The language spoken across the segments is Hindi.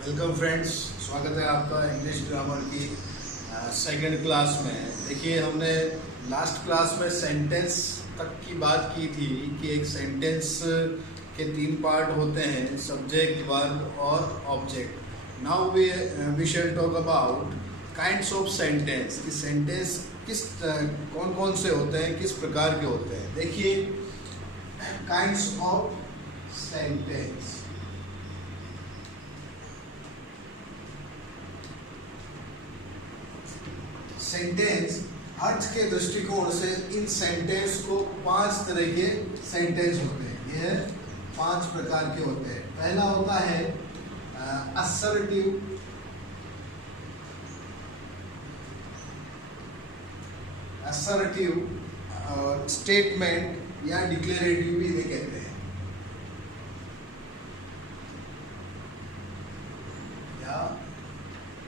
वेलकम फ्रेंड्स, स्वागत है आपका इंग्लिश ग्रामर की सेकंड क्लास में। देखिए, हमने लास्ट क्लास में सेंटेंस तक की बात की थी कि एक सेंटेंस के तीन पार्ट होते हैं, सब्जेक्ट, वर्ब और object. Now we shall talk about kinds of sentence कि सेंटेंस किस कौन कौन से होते हैं, किस प्रकार के होते हैं। देखिए, काइंड्स ऑफ सेंटेंस। सेंटेंस अर्थ के दृष्टिकोण से इन सेंटेंस को 5 तरह के सेंटेंस होते हैं। ये 5 प्रकार के होते हैं। पहला होता है असर्टिव स्टेटमेंट या डिक्लेरेटिव भी इन्हें कहते हैं, या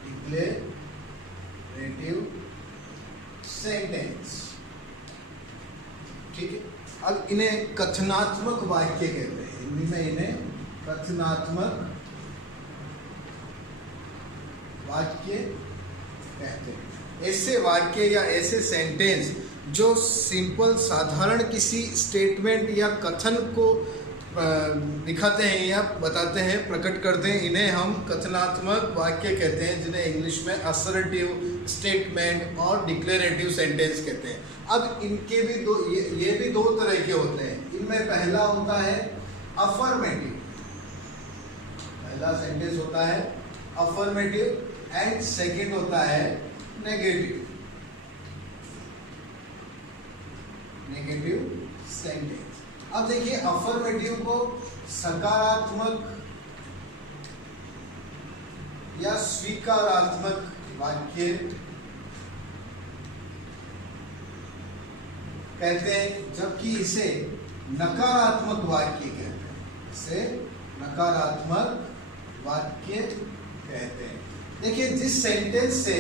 डिक्लेरेटिव सेंटेंस। ठीक है। अब इन्हें कथनात्मक वाक्य कहते हैं। हिंदी में इन्हें कथनात्मक वाक्य कहते हैं। ऐसे वाक्य या ऐसे सेंटेंस जो सिंपल साधारण किसी स्टेटमेंट या कथन को दिखाते हैं या बताते हैं, प्रकट करते हैं, इन्हें हम कथनात्मक वाक्य कहते हैं, जिन्हें इंग्लिश में असर्टिव स्टेटमेंट और डिक्लेरेटिव सेंटेंस कहते हैं। अब इनके भी ये भी दो तरह के होते हैं। इनमें पहला होता है अफर्मेटिव। पहला सेंटेंस होता है अफर्मेटिव एंड सेकंड होता है नेगेटिव सेंटेंस। अब देखिए, अफर्मेटिव को सकारात्मक या स्वीकारात्मक वाक्य कहते हैं, जबकि इसे नकारात्मक वाक्य कहते हैं। इसे नकारात्मक वाक्य कहते हैं। देखिए, जिस सेंटेंस से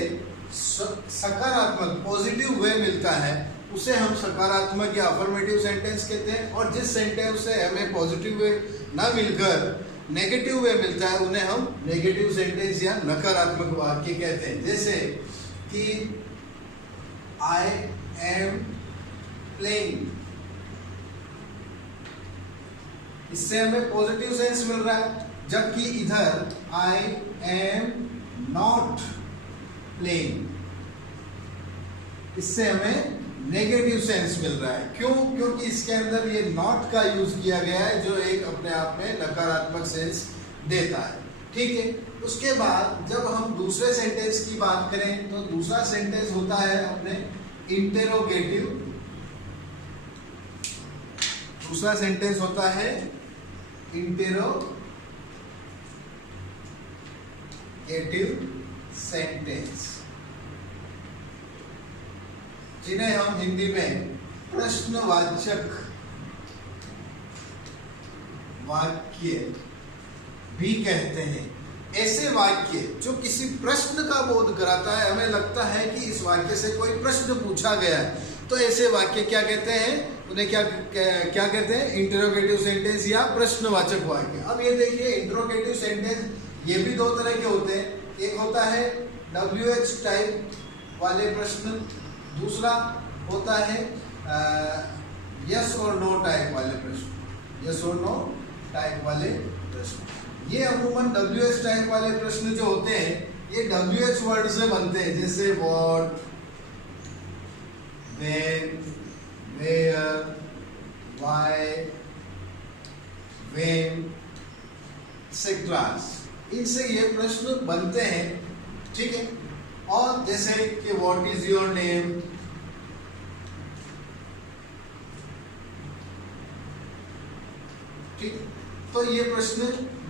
सकारात्मक पॉजिटिव वे मिलता है उसे हम सकारात्मक या अफर्मेटिव सेंटेंस कहते हैं, और जिस सेंटेंस से हमें पॉजिटिव वे ना मिलकर नेगेटिव वे मिलता है उन्हें हम नेगेटिव सेंटेंस या नकारात्मक वाक्य कहते हैं। जैसे कि आई एम प्लेइंग, इससे हमें पॉजिटिव सेंस मिल रहा है, जबकि इधर आई एम नॉट प्लेइंग, इससे हमें नेगेटिव सेंस मिल रहा है। क्यों? क्योंकि इसके अंदर ये नॉट का यूज किया गया है, जो एक अपने आप में नकारात्मक सेंस देता है। ठीक है। उसके बाद जब हम दूसरे सेंटेंस की बात करें तो दूसरा सेंटेंस होता है अपने इंटेरोगेटिव। दूसरा सेंटेंस होता है इंटेरोगेटिव सेंटेंस, जिन्हें हम हिंदी में प्रश्नवाचक वाक्य भी कहते हैं। ऐसे वाक्य जो किसी प्रश्न का बोध कराता है, हमें लगता है कि इस वाक्य से कोई प्रश्न पूछा गया है, तो ऐसे वाक्य क्या कहते हैं? उन्हें क्या कहते हैं? इंटरोगेटिव सेंटेंस या प्रश्नवाचक वाक्य। अब ये देखिए, इंटरोगेटिव सेंटेंस ये भी दो तरह के होते हैं। एक होता है WH टाइप वाले प्रश्न, दूसरा होता है यस और नो टाइप वाले प्रश्न। यस और नो टाइप वाले प्रश्न, ये अमूमन WH टाइप वाले प्रश्न जो होते हैं, ये WH वर्ड से बनते हैं, जैसे what, when, where, why, when, etcetera. इनसे ये प्रश्न बनते हैं। ठीक है। और जैसे कि व्हाट इज योर नेम, ठीक। तो ये प्रश्न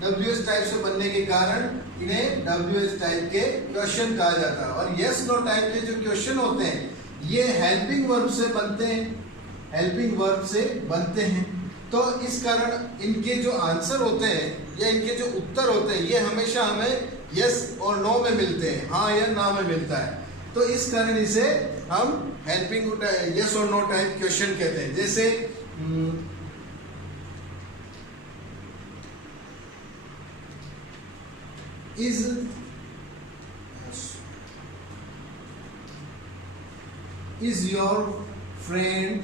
WH टाइप से बनने के कारण इन्हें WH टाइप के क्वेश्चन कहा जाता है। और यस नो टाइप के जो क्वेश्चन होते हैं, ये हेल्पिंग वर्ब से बनते हैं। हेल्पिंग वर्ब से बनते हैं, तो इस कारण इनके जो आंसर होते हैं या इनके जो उत्तर होते हैं, ये हमेशा हमें यस और नो में मिलते हैं, हाँ या ना में मिलता है। तो इस कारण इसे हम हेल्पिंग यस और नो टाइप क्वेश्चन कहते हैं। जैसे is your friend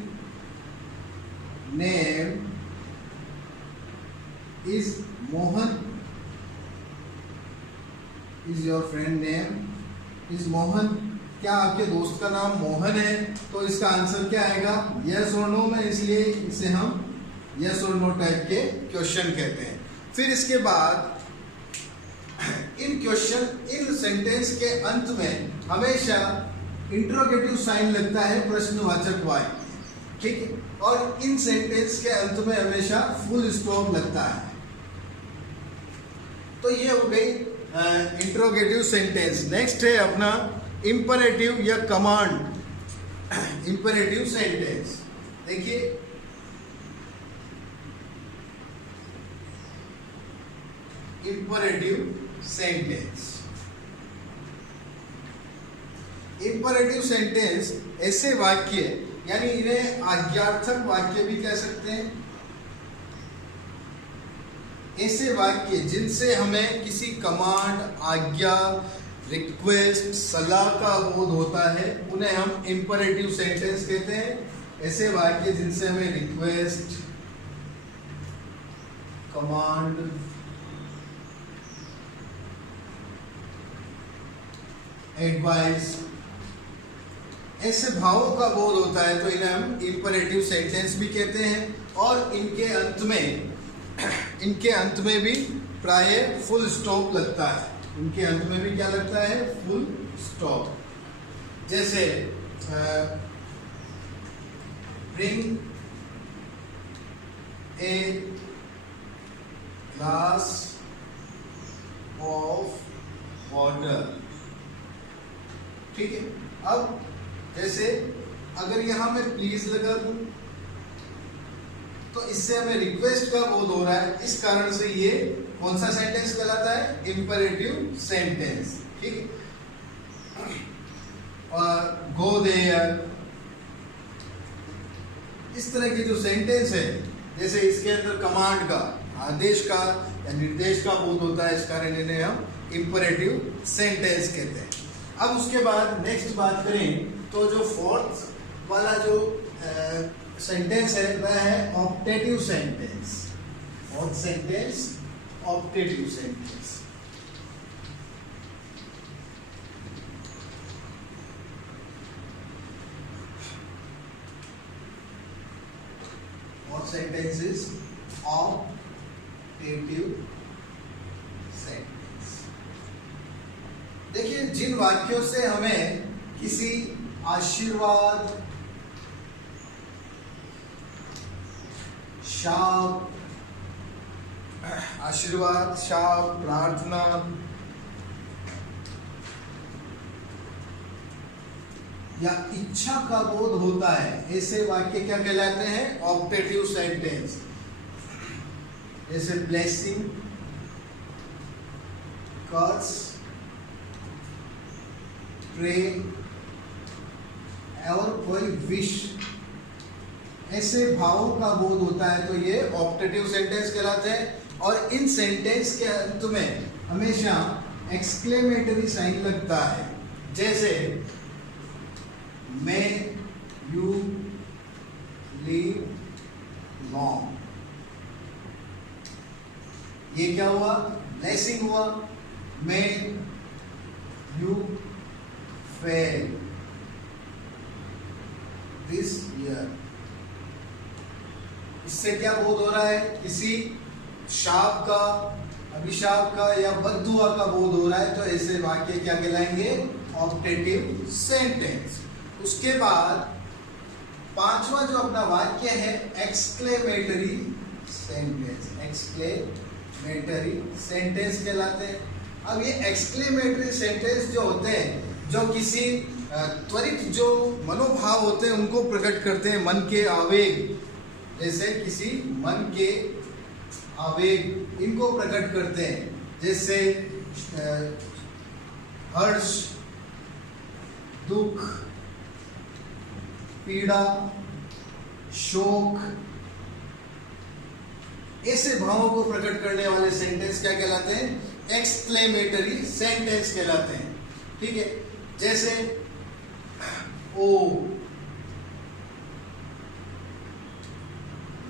name is Mohan? Is your friend name is Mohan? क्या आपके दोस्त का नाम मोहन है? तो इसका आंसर क्या आएगा? यस और नो में, इसलिए इसे हम यस और नो टाइप के क्वेश्चन कहते हैं। फिर इसके बाद इन सेंटेंस के अंत में हमेशा इंट्रोगेटिव साइन लगता है, प्रश्नवाचक वाक्य, ठीक है। और इन सेंटेंस के अंत में हमेशा फुल स्टॉप लगता है। तो ये हो गई इंट्रोगेटिव सेंटेंस। नेक्स्ट है अपना इंपरेटिव या कमांड इंपरेटिव सेंटेंस। देखिए इंपरेटिव सेंटेंस। इंपरेटिव सेंटेंस ऐसे वाक्य, यानी इन्हें आज्ञार्थक वाक्य भी कह सकते हैं। ऐसे वाक्य जिनसे हमें किसी कमांड, आज्ञा, रिक्वेस्ट, सलाह का बोध होता है, उन्हें हम इंपरेटिव सेंटेंस कहते हैं। ऐसे वाक्य जिनसे हमें रिक्वेस्ट, कमांड, एडवाइस, ऐसे भावों का बोध होता है, तो इन्हें हम इंपरेटिव सेंटेंस भी कहते हैं। और इनके अंत में भी प्राय फुल स्टॉप लगता है। इनके अंत में भी क्या लगता है? Full stop. जैसे bring a glass of water, ठीक है। अब जैसे अगर यहां मैं प्लीज लगा दूं तो इससे हमें रिक्वेस्ट का बोध हो रहा है, इस कारण से ये कौन सा सेंटेंस कहलाता है? इंपरेटिव सेंटेंस, ठीक है। और गो देयर, इस तरह की जो सेंटेंस है, जैसे इसके अंदर कमांड का, आदेश का या निर्देश का बोध होता है, इस कारण इन्हें हम इंपरेटिव सेंटेंस कहते हैं। अब उसके बाद नेक्स्ट बात करें तो जो फोर्थ वाला जो सेंटेंस है वह है optative sentence. Fourth sentence optative sentence. Fourth sentence is optative sentence. देखिए, जिन वाक्यों से हमें किसी आशीर्वाद, शाप, प्रार्थना, या इच्छा का बोध होता है, ऐसे वाक्य क्या कहलाते हैं? Optative sentence. जैसे ब्लेसिंग, कर्स, प्रे और कोई विश, ऐसे भावों का बोध होता है, तो ये ऑप्टेटिव सेंटेंस कहलाते हैं। और इन सेंटेंस के अंत में हमेशा एक्सक्लेमेटरी साइन लगता है। जैसे मे यू लिव लॉन्ग, ये क्या हुआ? ब्लेसिंग हुआ। May you fail this year, इससे क्या बोध हो रहा है? किसी शाप का, अभिशाप का या बद्दुआ का बोध हो रहा है, तो ऐसे वाक्य क्या कहलाएंगे? Optative sentence. उसके बाद पांचवा जो अपना वाक्य है एक्सक्लेमेटरी सेंटेंस। एक्सक्लेमेटरी सेंटेंस कहलाते हैं। अब ये एक्सक्लेमेटरी सेंटेंस जो होते हैं, जो किसी त्वरित जो मनोभाव होते हैं उनको प्रकट करते हैं, मन के आवेग, जैसे किसी मन के आवेग इनको प्रकट करते हैं। जैसे हर्ष, दुख, पीड़ा, शोक, ऐसे भावों को प्रकट करने वाले सेंटेंस क्या कहलाते हैं? एक्सक्लेमेटरी सेंटेंस कहलाते हैं। ठीक है, जैसे ओ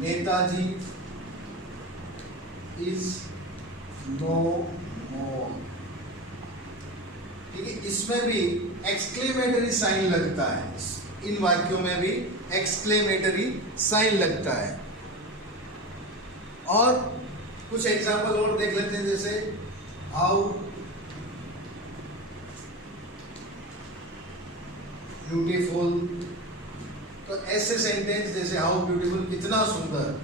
नेताजी इज नो मोर। ठीक है, इसमें भी एक्सक्लेमेटरी साइन लगता है, इन वाक्यों में भी एक्सक्लेमेटरी साइन लगता है। और कुछ एग्जाम्पल और देख लेते हैं, जैसे हाउ ब्यूटीफुल। तो ऐसे सेंटेंस जैसे हाउ ब्यूटीफुल, कितना सुंदर,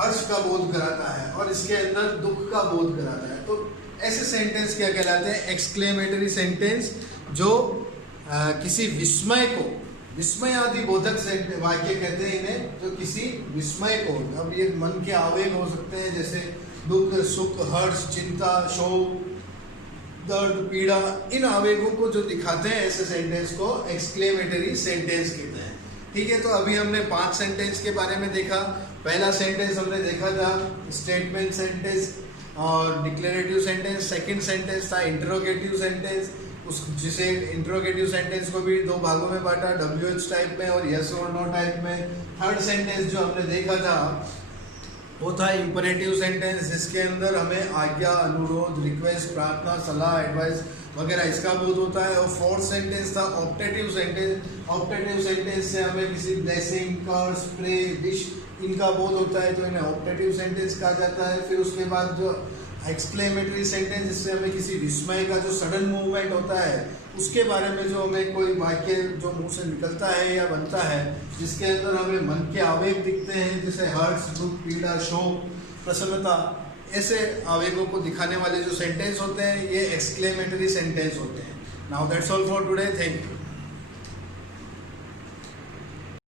हर्ष का बोध कराता है और इसके अंदर दुख का बोध कराता है। तो ऐसे सेंटेंस क्या कहलाते हैं? एक्सक्लेमेटरी सेंटेंस, जो किसी विस्मय को, विस्मय आदि बोधक वाक्य कहते हैं इन्हें, जो किसी विस्मय को, अब ये मन के आवेग हो सकते हैं, जैसे दुख, सुख, हर्ष, चिंता, शोक, दर्द, पीड़ा, इन आवेगों को जो दिखाते हैं, ऐसे सेंटेंस को एक्सक्लेमेटरी सेंटेंस कहते हैं। ठीक है, तो अभी हमने 5 सेंटेंस के बारे में देखा। पहला सेंटेंस हमने देखा था स्टेटमेंट सेंटेंस और डिक्लेरेटिव सेंटेंस। सेकंड सेंटेंस था इंटरोगेटिव सेंटेंस, उस जिसे इंटरोगेटिव सेंटेंस को भी 2 भागों में बांटा, WH टाइप में और यस और नो टाइप में। थर्ड सेंटेंस जो हमने देखा था वो था इंपरेटिव सेंटेंस, जिसके अंदर हमें आज्ञा, अनुरोध, रिक्वेस्ट, प्रार्थना, सलाह, एडवाइस वगैरह इसका बोध होता है। और फोर्थ सेंटेंस था ऑप्टेटिव सेंटेंस। ऑप्टेटिव सेंटेंस से हमें किसी ब्लेसिंग, कर्स, प्रे, विश इनका बोध होता है, तो इन्हें ऑप्टेटिव सेंटेंस कहा जाता है। फिर उसके बाद जो एक्सक्लेमेटरी सेंटेंस, जिससे हमें किसी विस्मय का जो सडन मूवमेंट होता है उसके बारे में जो हमें कोई वाक्य जो मुंह से निकलता है या बनता है, जिसके अंदर हमें मन के आवेग दिखते हैं, जैसे हर्ष, दुख, पीड़ा, शोक, प्रसन्नता, ऐसे आवेगों को दिखाने वाले जो सेंटेंस होते हैं, ये एक्सक्लेमेटरी सेंटेंस होते हैं। Now that's all for today, thank you.